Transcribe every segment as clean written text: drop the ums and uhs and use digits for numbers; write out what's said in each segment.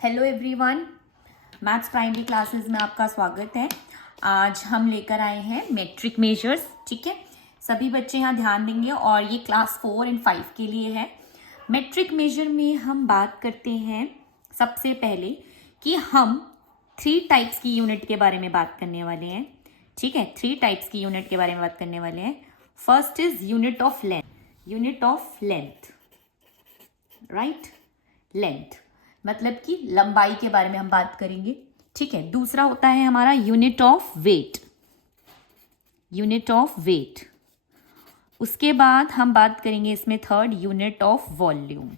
Hello everyone, maths primary classes में आपका स्वागत है। आज हम लेकर आए हैं मेट्रिक मेजर्स। ठीक है, सभी बच्चे यहाँ ध्यान देंगे और ये क्लास 4 और 5 के लिए है। मेट्रिक मेजर में हम बात करते हैं सबसे पहले कि हम 3 टाइप्स की यूनिट के बारे में बात करने वाले हैं। ठीक है, 3 टाइप्स की यूनिट के बारे में बात करने वाले हैं। First is unit of length, right. Length मतलब कि लंबाई के बारे में हम बात करेंगे। ठीक है, दूसरा होता है हमारा यूनिट ऑफ वेट। उसके बाद हम बात करेंगे इसमें third unit of volume,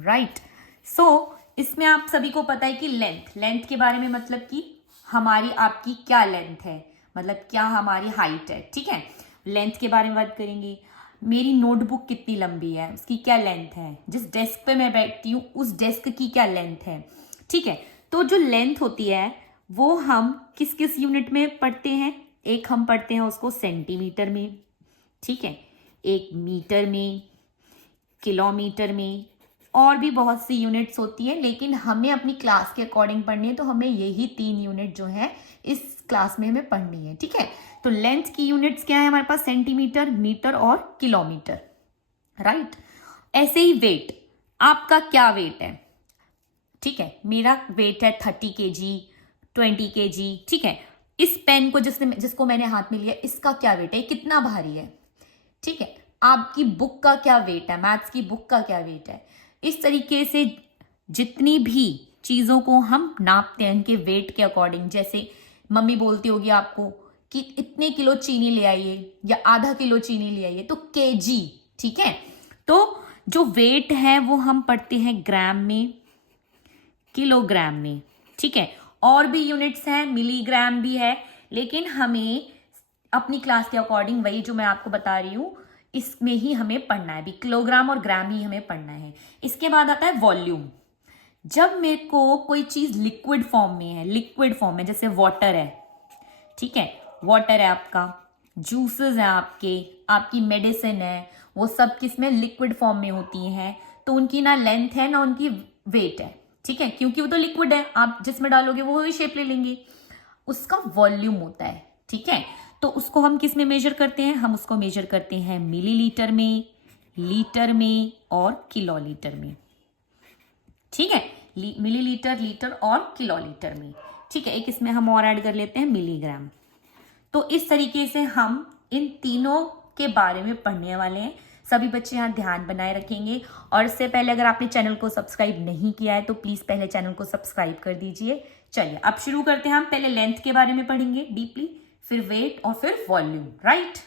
right. So इसमें आप सभी को पता है कि लेंथ के बारे में मतलब कि हमारी आपकी क्या लेंथ है, मतलब क्या हमारी हाइट है। ठीक है, लेंथ के बारे में बात करेंगे। मेरी नोटबुक कितनी लंबी है, उसकी क्या लेंथ है, जिस डेस्क पे मैं बैठती हूँ उस डेस्क की क्या लेंथ है। ठीक है, तो जो लेंथ होती है वो हम किस किस यूनिट में पढ़ते हैं। एक हम पढ़ते हैं उसको सेंटीमीटर में, ठीक है, एक मीटर में, किलोमीटर में, और भी बहुत सी यूनिट्स होती है, लेकिन हमें अपनी क्लास के अकॉर्डिंग पढ़नी है तो हमें यही 3 यूनिट जो है इस क्लास में हमें पढ़नी है। ठीक है, तो लेंथ की यूनिट्स क्या है हमारे पास, सेंटीमीटर, मीटर और किलोमीटर, राइट। ऐसे ही वेट, आपका क्या वेट है। ठीक है, मेरा वेट है 30 kg, 20 kg। ठीक है, इस पेन को जिसको मैंने हाथ में लिया, इसका क्या वेट है, कितना भारी है। ठीक है, आपकी बुक का क्या वेट है, मैथ्स की बुक का क्या वेट है। इस तरीके से जितनी भी चीजों को हम नापते हैं उनके वेट के अकॉर्डिंग। जैसे मम्मी बोलती होगी आपको कि इतने किलो चीनी ले आइए या आधा किलो चीनी ले आइए, तो केजी। ठीक है, तो जो वेट है वो हम पढ़ते हैं ग्राम में, किलोग्राम में। ठीक है, और भी यूनिट्स हैं, मिलीग्राम भी है, लेकिन हमें अपनी क्लास के अकॉर्डिंग वही जो मैं आपको बता रही हूं इसमें ही हमें पढ़ना है, भी किलोग्राम और ग्राम ही हमें पढ़ना है। इसके बाद आता है वॉल्यूम। जब मेरे को कोई चीज लिक्विड फॉर्म में, जैसे वाटर है, ठीक है, वाटर है आपका, जूसेस हैं आपकी मेडिसिन है, वो सब किसमें, लिक्विड फॉर्म में होती हैं, तो उनकी ना लेंथ है ना उनकी वेट है। ठीक है, क्योंकि वो तो लिक्विड है, आप जिसमें डालोगे वो वही शेप ले लेंगे, उसका वॉल्यूम होता है। ठीक है, तो उसको हम किस में मेजर करते हैं, हम उसको मेजर करते हैं मिलीलीटर में, लीटर में और किलोलीटर में। ठीक है, मिलीलीटर, लीटर और किलोलीटर में। ठीक है, एक इसमें हम और ऐड कर लेते हैं मिलीग्राम। तो इस तरीके से हम इन तीनों के बारे में पढ़ने वाले हैं। सभी बच्चे यहाँ ध्यान बनाए रखेंगे। और इससे पहले अगर आपने चैनल को सब्सक्राइब नहीं किया है तो प्लीज पहले चैनल को सब्सक्राइब कर दीजिए। चलिए अब शुरू करते हैं। हम पहले लेंथ के बारे में पढ़ेंगे डीपली, फिर वेट और फिर वॉल्यूम, राइट।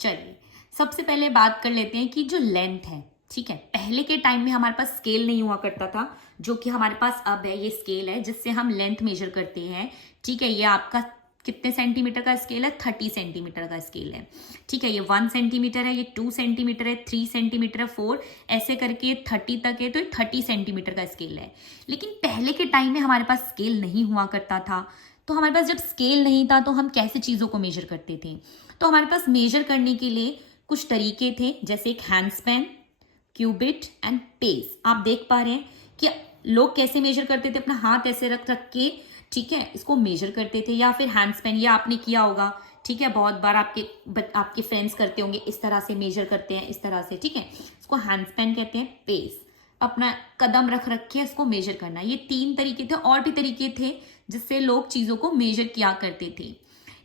चलिए सबसे पहले बात कर लेते हैं कि जो लेंथ है, ठीक है, पहले के टाइम में हमारे पास स्केल नहीं हुआ करता था, जो कि हमारे पास अब है। ये स्केल है जिससे हम लेंथ मेजर करते हैं। ठीक है, ये आपका कितने सेंटीमीटर का स्केल है, 30 सेंटीमीटर का स्केल है। ठीक है, ये 1 सेंटीमीटर है, ये 2 सेंटीमीटर है, 3 सेंटीमीटर है, 4, ऐसे करके 30 तक है, तो ये 30 सेंटीमीटर का स्केल है। लेकिन पहले के टाइम में हमारे पास स्केल नहीं हुआ करता था, तो हमारे पास जब स्केल नहीं था तो हम कैसे चीजों को मेजर करते थे। तो हमारे पास मेजर करने के लिए कुछ तरीके थे, जैसे एक हैंडस्पैन, क्यूबिट एंड पेस। आप देख पा रहे हैं कि लोग कैसे मेजर करते थे, अपना हाथ ऐसे रख रख के, ठीक है, इसको मेजर करते थे। या फिर हैंडस्पैन, ये आपने किया होगा, ठीक है, बहुत बार आपके फ्रेंड्स करते होंगे, इस तरह से मेजर करते हैं, इस तरह से। ठीक है, इसको हैंडस्पैन कहते हैं। पेस, अपना कदम रख रख के इसको मेजर करना। ये 3 तरीके थे, और भी तरीके थे जिससे लोग चीजों को मेजर किया करते थे,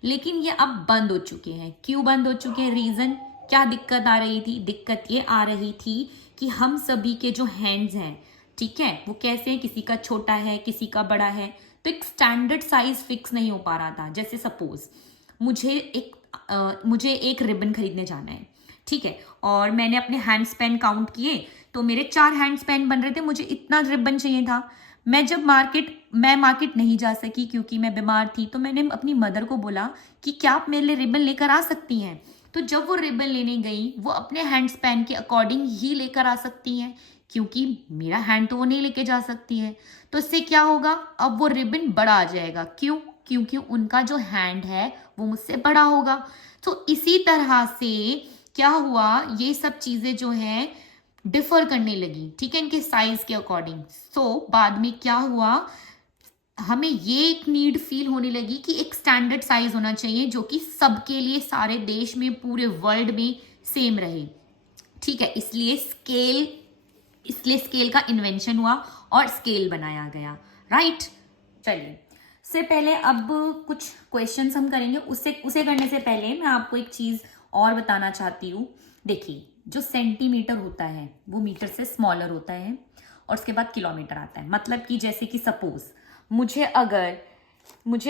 लेकिन ये अब बंद हो चुके हैं। क्यों बंद हो चुके हैं, रीजन क्या दिक्कत आ रही थी, दिक्कत ये आ रही थी कि हम सभी के जो हैंड्स हैं, ठीक है, वो कैसे हैं, किसी का छोटा है, किसी का बड़ा है, तो एक स्टैंडर्ड साइज फिक्स नहीं हो पा रहा था। जैसे सपोज मुझे एक रिबन खरीदने जाना है, ठीक है, और मैंने अपने हैंड स्पैन काउंट किए तो मेरे 4 हैंड स्पैन बन रहे थे, मुझे इतना रिबन चाहिए था। मैं मार्केट नहीं जा सकी क्योंकि मैं बीमार थी, तो मैंने अपनी मदर को बोला कि क्या आप मेरे लिए रिबन लेकर आ सकती हैं। तो जब वो रिबन लेने गई, वो अपने हैंड स्पैन के अकॉर्डिंग ही लेकर आ सकती हैं, क्योंकि मेरा हैंड तो वो नहीं लेके जा सकती है। तो इससे क्या होगा, अब वो रिबन बड़ा आ जाएगा। क्यों, क्योंकि उनका जो हैंड है वो मुझसे बड़ा होगा। तो इसी तरह से क्या हुआ, ये सब चीजें जो हैं डिफर करने लगी, ठीक है, इनके साइज के अकॉर्डिंग। सो बाद में क्या हुआ, हमें ये एक नीड फील होने लगी कि एक स्टैंडर्ड साइज होना चाहिए जो कि सबके लिए, सारे देश में, पूरे वर्ल्ड में सेम रहे, ठीक है। इसलिए स्केल का इन्वेंशन हुआ और स्केल बनाया गया, राइट। चलिए, से पहले अब कुछ क्वेश्चंस हम करेंगे। उसे करने से पहले मैं आपको एक चीज और बताना चाहती हूँ। देखिए, जो सेंटीमीटर होता है वो मीटर से स्मॉलर होता है और उसके बाद किलोमीटर आता है। मतलब कि जैसे कि सपोज मुझे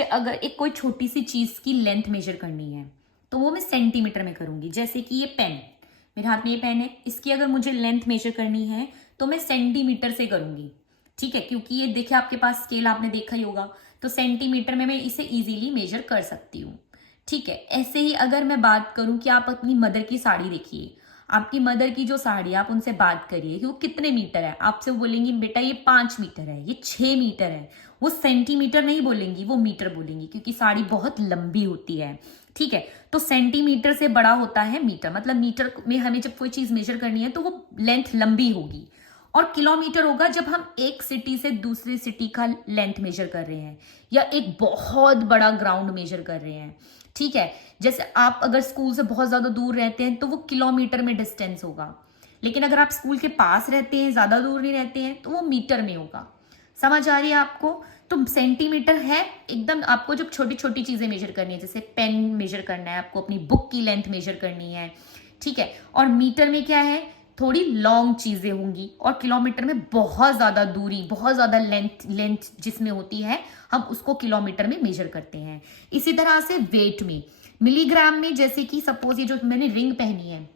अगर एक कोई छोटी सी चीज की लेंथ मेजर करनी है तो वो मैं सेंटीमीटर में करूंगी। जैसे कि ये पेन, मेरे हाथ में ये पेन है, इसकी अगर मुझे लेंथ मेजर करनी है तो मैं सेंटीमीटर से करूंगी, ठीक है, क्योंकि ये देखिए आपके पास स्केल आपने देखा ही होगा, तो सेंटीमीटर में मैं इसे इजीली मेजर कर सकती हूँ, ठीक है। ऐसे ही अगर मैं बात करूं कि आप अपनी मदर की साड़ी देखिए, आपकी मदर की जो साड़ी है, आप उनसे बात करिए कि वो कितने मीटर है, आपसे बोलेंगी बेटा ये 5 मीटर है, ये 6 मीटर है। वो सेंटीमीटर नहीं बोलेंगी, वो मीटर बोलेंगी, क्योंकि साड़ी बहुत लंबी होती है, ठीक है। तो सेंटीमीटर से बड़ा होता है मीटर, मतलब मीटर में हमें जब कोई चीज मेजर करनी है तो वो लेंथ लंबी होगी। और किलोमीटर होगा जब हम एक सिटी से दूसरी सिटी का लेंथ मेजर कर रहे हैं या एक बहुत बड़ा ग्राउंड मेजर कर रहे हैं, ठीक है। जैसे आप अगर स्कूल से बहुत ज्यादा दूर रहते हैं तो वो किलोमीटर में डिस्टेंस होगा, लेकिन अगर आप स्कूल के पास रहते हैं, ज्यादा दूर नहीं रहते हैं, तो वो मीटर में होगा। समझ आ रही है आपको? तो सेंटीमीटर है एकदम, आपको जब छोटी छोटी चीजें मेजर करनी है, जैसे पेन मेजर करना है आपको, अपनी बुक की लेंथ मेजर करनी है, ठीक है। और मीटर में क्या है, थोड़ी लॉन्ग चीजें होंगी, और किलोमीटर में बहुत ज्यादा दूरी, बहुत ज्यादा लेंथ जिसमें होती है, हम उसको किलोमीटर में मेजर करते हैं। इसी तरह से वेट में, मिलीग्राम में, जैसे कि सपोज ये जो मैंने रिंग पहनी है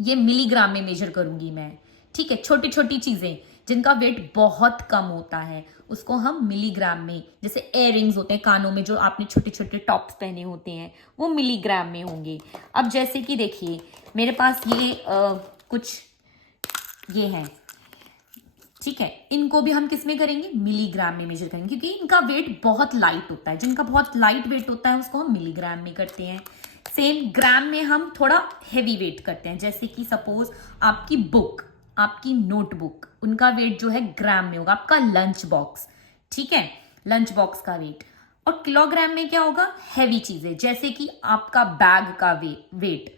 ये मिलीग्राम में मेजर करूंगी मैं, ठीक है। छोटी छोटी चीजें जिनका वेट बहुत कम होता है उसको हम मिलीग्राम में, जैसे इयररिंग्स होते हैं कानों में, जो आपने छोटे छोटे टॉप्स पहने होते हैं, वो मिलीग्राम में होंगे। अब जैसे कि देखिए मेरे पास ये कुछ ये है, ठीक है, इनको भी हम किस में करेंगे, मिलीग्राम में मेजर करेंगे, क्योंकि इनका वेट बहुत लाइट होता है। जिनका बहुत लाइट वेट होता है उसको हम मिलीग्राम में करते हैं। सेम ग्राम में हम थोड़ा हैवी वेट करते हैं, जैसे कि सपोज आपकी बुक, आपकी नोटबुक, उनका वेट जो है ग्राम में होगा। आपका लंच बॉक्स, ठीक है, लंच बॉक्स का वेट। और किलोग्राम में क्या होगा, हैवी चीजें, जैसे कि आपका बैग का वेट,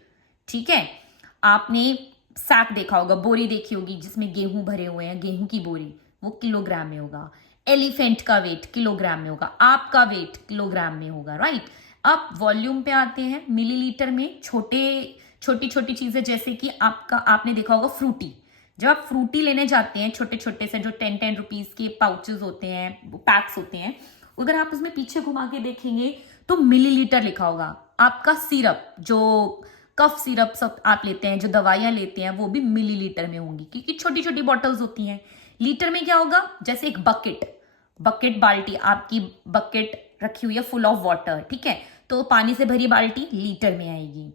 ठीक है। आपने सैक देखा होगा, बोरी देखी होगी जिसमें गेहूं भरे हुए हैं, गेहूं की बोरी, वो किलोग्राम में होगा। एलिफेंट का वेट किलोग्राम में होगा, आपका वेट किलोग्राम में होगा, राइट। अब वॉल्यूम पे आते हैं, मिलीलीटर में छोटी छोटी चीजें, जैसे कि आपने देखा होगा फ्रूटी, जब आप फ्रूटी लेने जाते हैं, छोटे छोटे से जो 10-10 रुपीज के पाउचेस होते हैं, पैक्स होते हैं, अगर आप उसमें पीछे घुमा के देखेंगे तो मिलीलीटर लिखा होगा। आपका सिरप, जो कफ सिरप सब आप लेते हैं, जो दवाइयां लेते हैं, वो भी मिलीलीटर में होंगी, क्योंकि छोटी छोटी बॉटल्स होती हैं। लीटर में क्या होगा, जैसे एक बकेट बाल्टी, आपकी बकेट रखी हुई है फुल ऑफ वाटर, ठीक है, तो पानी से भरी बाल्टी लीटर में आएगी,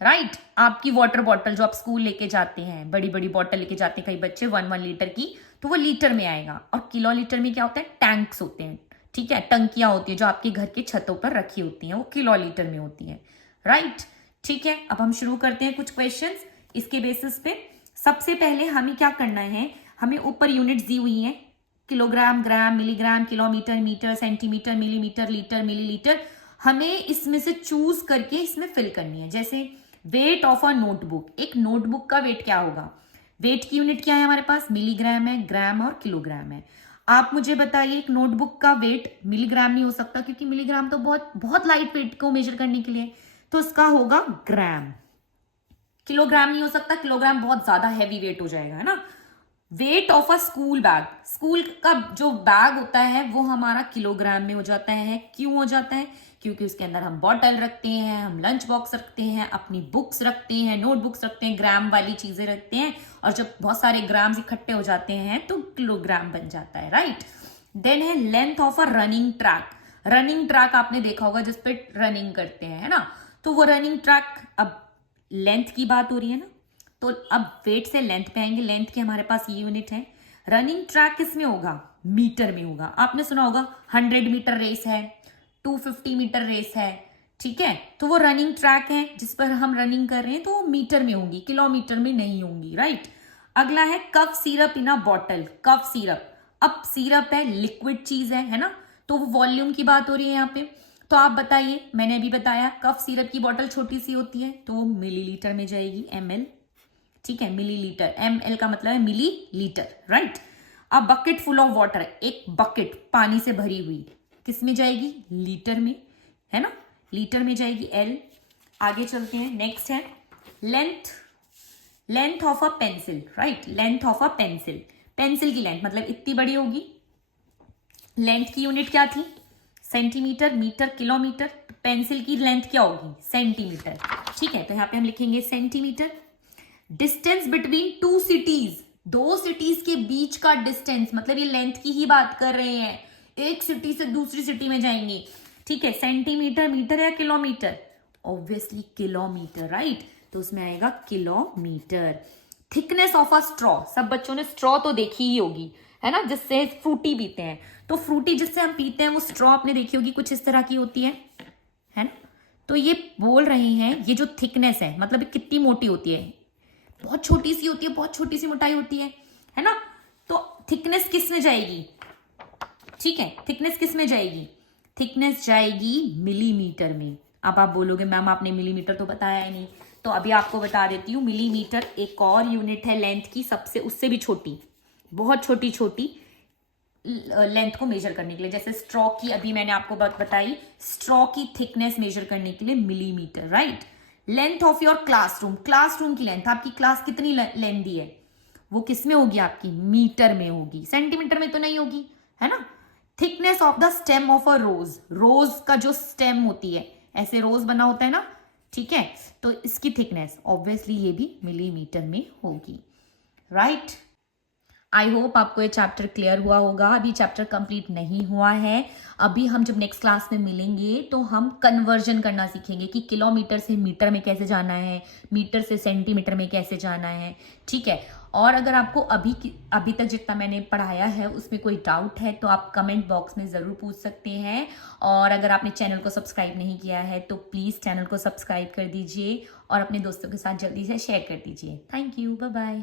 राइट। आपकी वाटर बॉटल जो आप स्कूल लेके जाते हैं, बड़ी बड़ी बॉटल लेके जाते हैं कई बच्चे 1-1 लीटर की, तो वो लीटर में आएगा। और किलो लीटर में क्या होता है, टैंक्स होते हैं, ठीक है, टंकियां होती है जो आपके घर के छतों पर रखी होती हैं, वो किलो लीटर में होती है, राइट। ठीक है, अब हम शुरू करते हैं कुछ क्वेश्चंस इसके बेसिस पे। सबसे पहले हमें क्या करना है, हमें ऊपर यूनिट्स दी हुई हैं, kilogram, gram, milligram, kilometre, metre, centimetre, millimetre, litre, millilitre. हमें इसमें से चूज करके इसमें फिल करनी है। जैसे वेट ऑफ अ नोटबुक, एक नोटबुक का वेट क्या होगा, वेट की यूनिट क्या है हमारे पास, मिलीग्राम है, ग्राम और किलोग्राम है। आप मुझे बताइए एक नोटबुक का वेट मिलीग्राम नहीं हो सकता, क्योंकि मिलीग्राम तो बहुत बहुत लाइट वेट को मेजर करने के लिए, तो इसका होगा ग्राम। किलोग्राम नहीं हो सकता, किलोग्राम बहुत ज्यादा हैवी वेट हो जाएगा, है ना। Weight of a school bag, school का जो बैग होता है वो हमारा किलोग्राम में हो जाता है। क्यों हो जाता है, क्योंकि उसके अंदर हम बॉटल रखते हैं, हम लंच बॉक्स रखते हैं, अपनी बुक्स रखते हैं, नोटबुक्स रखते हैं, ग्राम वाली चीजें रखते हैं, और जब बहुत सारे ग्राम्स इकट्ठे हो जाते हैं तो किलोग्राम बन जाता है, राइट। देन है length of a running track. Running track आपने देखा होगा जिसपे रनिंग करते हैं, है ना, तो वो रनिंग ट्रैक, अब लेंथ की बात हो रही है ना, तो अब वेट से लेंथ पे आएंगे। लेंथ की हमारे पास ये यूनिट है। रनिंग ट्रैक किसमें होगा, मीटर में होगा। आपने सुना होगा 100 मीटर रेस है, 250 मीटर रेस है, ठीक है, तो वो रनिंग ट्रैक है जिस पर हम रनिंग कर रहे हैं, तो वो मीटर में होंगी, किलोमीटर में नहीं होंगी, राइट। अगला है cough syrup in a bottle. Cough syrup, अब सिरप है, लिक्विड चीज है ना, तो वो वॉल्यूम की बात हो रही है यहाँ पे। तो आप बताइए, मैंने अभी बताया कफ सिरप की बॉटल छोटी सी होती है तो वो मिलीलीटर में जाएगी, ml, ठीक है, मिलीलीटर, ml का मतलब है मिलीलीटर, राइट। अब बकेट फुल ऑफ वाटर, एक बकेट पानी से भरी हुई, किस में जाएगी, लीटर में, है ना, लीटर में जाएगी, L। आगे चलते हैं, नेक्स्ट है length, length of a pencil, right, length of a pencil, pencil की लेंथ मतलब इतनी बड़ी होगी। लेंथ की यूनिट क्या थी, सेंटीमीटर, मीटर, किलोमीटर, तो पेंसिल की लेंथ क्या होगी, सेंटीमीटर, ठीक है, तो यहां पे हम लिखेंगे centimetre. Distance between two cities, दो सिटीज के बीच का डिस्टेंस, मतलब ये लेंथ की ही बात कर रहे हैं, एक सिटी से दूसरी सिटी में जाएंगे, ठीक है, सेंटीमीटर, मीटर या किलोमीटर, ऑब्वियसली किलोमीटर, राइट, तो उसमें आएगा kilometre. Thickness of a straw, सब बच्चों ने स्ट्रॉ तो देखी ही होगी, है ना, जिससे फ्रूटी पीते हैं, तो फ्रूटी जिससे हम पीते हैं वो स्ट्रॉ आपने देखी होगी, कुछ इस तरह की होती है ना। तो ये बोल रहे हैं ये जो थिकनेस है मतलब कितनी मोटी होती है, बहुत छोटी सी होती है, बहुत छोटी सी मोटाई होती है ना। तो थिकनेस किस में जाएगी, ठीक है, थिकनेस किस में जाएगी, थिकनेस जाएगी मिलीमीटर में। अब आप बोलोगे मैम आपने मिलीमीटर तो बताया ही नहीं, तो अभी आपको बता देती हूँ, मिलीमीटर एक और यूनिट है लेंथ की, सबसे उससे भी छोटी, बहुत छोटी छोटी लेंथ को मेजर करने के लिए। जैसे स्ट्रॉ की अभी मैंने आपको बात बताई, स्ट्रॉ की थिकनेस मेजर करने के लिए millimetre, right. Length of your classroom, classroom की लेंथ, आपकी क्लास कितनी लेंथी है, वो किस में होगी, आपकी मीटर में होगी, सेंटीमीटर में तो नहीं होगी, है ना। Thickness of the stem of a rose, rose का जो स्टेम होती है, ऐसे रोज बना होता है ना, ठीक है, तो इसकी थिकनेस ऑब्वियसली ये भी मिलीमीटर में होगी, राइट। आई होप आपको ये चैप्टर क्लियर हुआ होगा। अभी चैप्टर कंप्लीट नहीं हुआ है, अभी हम जब नेक्स्ट क्लास में मिलेंगे तो हम कन्वर्जन करना सीखेंगे कि किलोमीटर से मीटर में कैसे जाना है, मीटर से सेंटीमीटर में कैसे जाना है, ठीक है। और अगर आपको अभी तक जितना मैंने पढ़ाया है उसमें कोई डाउट है तो आप कमेंट बॉक्स में ज़रूर पूछ सकते हैं। और अगर आपने चैनल को सब्सक्राइब नहीं किया है तो प्लीज़ चैनल को सब्सक्राइब कर दीजिए और अपने दोस्तों के साथ जल्दी से शेयर कर दीजिए। Thank you, bye bye.